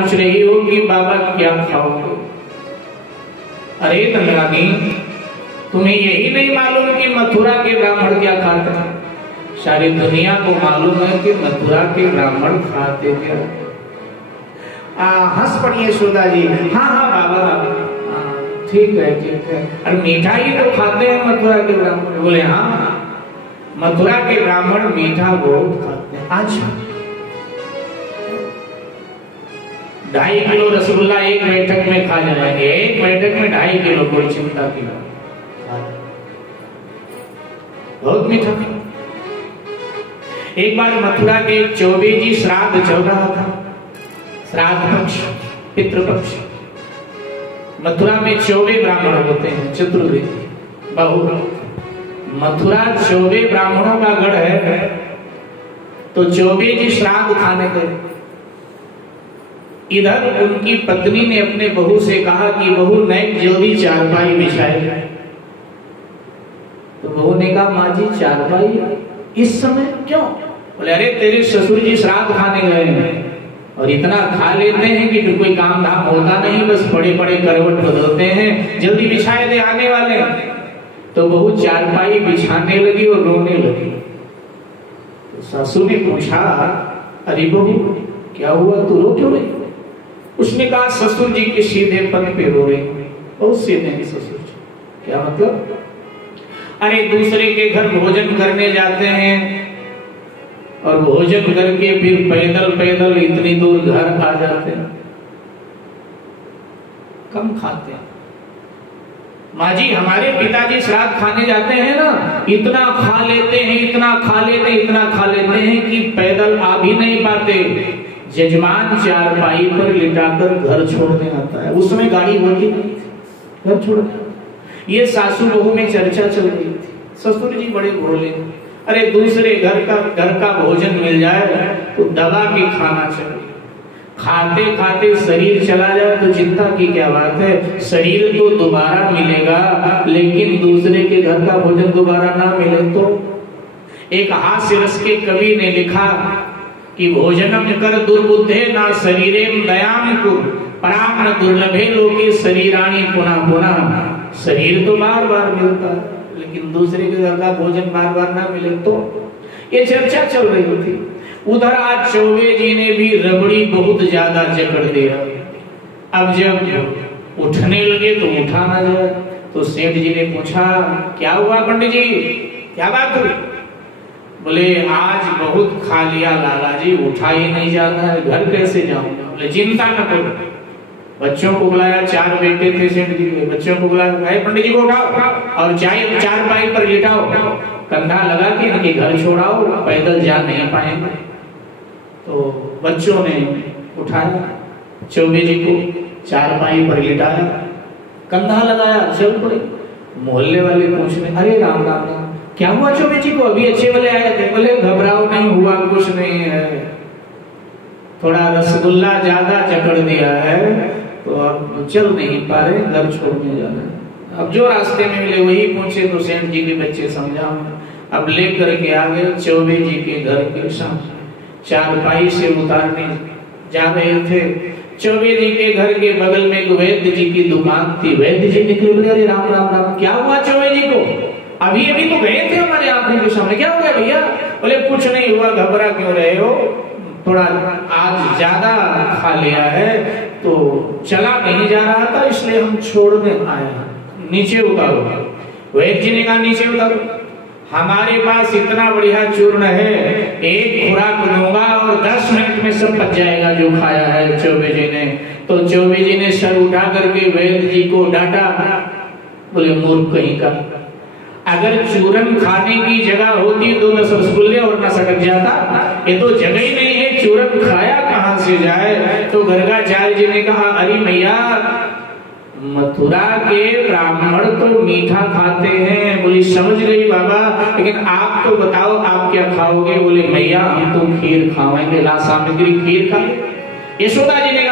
पूछ रही हो कि बाबा क्या खाओगे? अरे तंगरानी, तुम्हें यही नहीं मालूम कि मथुरा के ब्राह्मण क्या खाते हैं? सारी दुनिया को मालूम है कि मथुरा के ब्राह्मण खाते क्या। हंस पड़ी यशोदा जी। हाँ हाँ बाबा, ठीक है ठीक है। और मिठाई तो खाते हैं मथुरा के ब्राह्मण? बोले हाँ, मथुरा के ब्राह्मण मीठा बहुत खाते हैं। अच्छा, 2.5 किलो रसगुल्ला एक बैठक में खा जाएंगे। एक बैठक में 2.5 किलो, कोई चिंता की बात, बहुत मीठा। एक बार मथुरा के चौबे जी श्राद्ध चल रहा था, श्राद्ध पक्ष, पितृपक्ष। मथुरा में चौबे ब्राह्मण होते हैं, चतुर्वेदी बहु। मथुरा चौबे ब्राह्मणों का गढ़ है, तो चौबे जी श्राद्ध खाने गए। इधर उनकी पत्नी ने अपने बहू से कहा कि बहू नई जल्दी चारपाई बिछाए। तो बहू ने कहा माँ जी चारपाई इस समय क्यों? बोले अरे तेरे ससुर जी श्राद्ध खाने गए हैं और इतना खा लेते हैं कि फिर कोई काम धाम होता नहीं, बस बड़े बड़े करवट बदलते हैं, जल्दी बिछाए दे आने वाले। तो बहू चारपाई बिछाने लगी और रोने लगी। तो सासू ने पूछा अरे बहू क्या हुआ, तू रो क्यों रही? उसने कहा ससुर जी के सीधेपन पे रो रही। बहुत सीधे हैं ससुर जी। क्या मतलब? अरे दूसरे के घर भोजन करने जाते हैं और भोजन करके फिर पैदल पैदल इतनी दूर घर आ जाते हैं, कम खाते हैं। माँ जी हमारे पिताजी श्राद्ध खाने जाते हैं ना, इतना खा लेते हैं, इतना खा लेते हैं, इतना खा लेते हैं कि पैदल आ भी नहीं पाते। जजमान चारपाई पर लिटाकर घर छोड़ने आता है। उस समय गाड़ी होती नहीं, घर छोड़ने। ये सासू बहू में चर्चा चल रही थी। ससुर जी बड़े भोले, अरे दूसरे घर का भोजन मिल जाए तो दबा के खाना चाहिए। खाते खाते शरीर चला जाए तो चिंता की क्या बात है, शरीर तो दोबारा मिलेगा, लेकिन दूसरे के घर का भोजन दोबारा ना मिले तो। एक हास्य रस के कवि ने लिखा कि भोजनम कर दुर्बुद्धे ना शरीरेम दयाम कुर पराम न दुर्लभे लोके शरीराणि पुनः पुनः। शरीर तो बार बार मिलता है, लेकिन दूसरे के घर का भोजन बार बार ना मिले तो। ये चर्चा चल रही थी। उधर आज चौबे जी ने भी रबड़ी बहुत ज्यादा जकड़ दिया। अब जब उठने लगे तो उठा ना जाए, तो सेठ जी ने पूछा क्या हुआ पंडित जी, क्या बात हुई? बोले आज बहुत खा लिया लाला जी, उठा ही नहीं जाता है, घर कैसे जाऊंगा? बोले चिंता न करो। बच्चों को बुलाया, 4 बेटे थे सेठ जी के, बच्चों को बुलाया, पंडित जी को उठाओ और चारपाई पर लिटाओ, कंधा लगा के इनके घर छोड़ाओ, पैदल जा नहीं पाएंगे। तो बच्चों ने उठाया, चौबे जी को चारपाई पर लिटाया, कंधा लगाया, चल पड़े। मोहल्ले वाले पूछने अरे राम राम राम, क्या हुआ चौबे जी को? अभी अच्छे वाले आए थे। बोले घबराओ नहीं, हुआ कुछ नहीं है, थोड़ा रसगुल्ला ज्यादा जकड़ दिया है तो अब चल नहीं पा रहे, घर छोड़ने जाना है। अब जो रास्ते में मिले वही पूछे तो सेठ जी के बच्चे समझाओ। अब लेकर के आ गए चौबे जी के घर के सामने, चारपाई से उतारने जा रहे थे। चौबे जी के घर के बगल में एक वैद्य जी की दुकान थी। वैद्य जी निकले, बोले अरे राम राम राम, क्या हुआ चौबे जी को? अभी अभी तो गए थे हमारे आंखों के सामने, क्या हो गया भैया? बोले कुछ नहीं हुआ, घबरा क्यों रहे हो, थोड़ा आज ज्यादा खा लिया है तो चला नहीं जा रहा था, इसलिए हम छोड़ने आए हैं, नीचे उतारो। वैद्य जी ने कहा नीचे उतारो, हमारे पास इतना बढ़िया चूर्ण है, एक खुराक दूंगा और 10 मिनट में सब पच जाएगा जो खाया है चौबे जी ने। तो चौबे जी ने सर उठा करके वैद्य जी को डांटा। बोले मूर्ख कहीं का, अगर चूरन खाने की जगह होती तो न रसगुल्ले और न सटक जाता, ये तो जगह ही नहीं है, चूरन खाया कहां से जाए? तो गर्गाचार्य जी ने कहा अरे मैया मथुरा के ब्राह्मण तो मीठा खाते हैं। बोली समझ गई बाबा, लेकिन आप तो बताओ आप क्या खाओगे? बोले मैया हम तो खीर खाएंगे, ला सामग्री खीर खा। यशोदा जी ने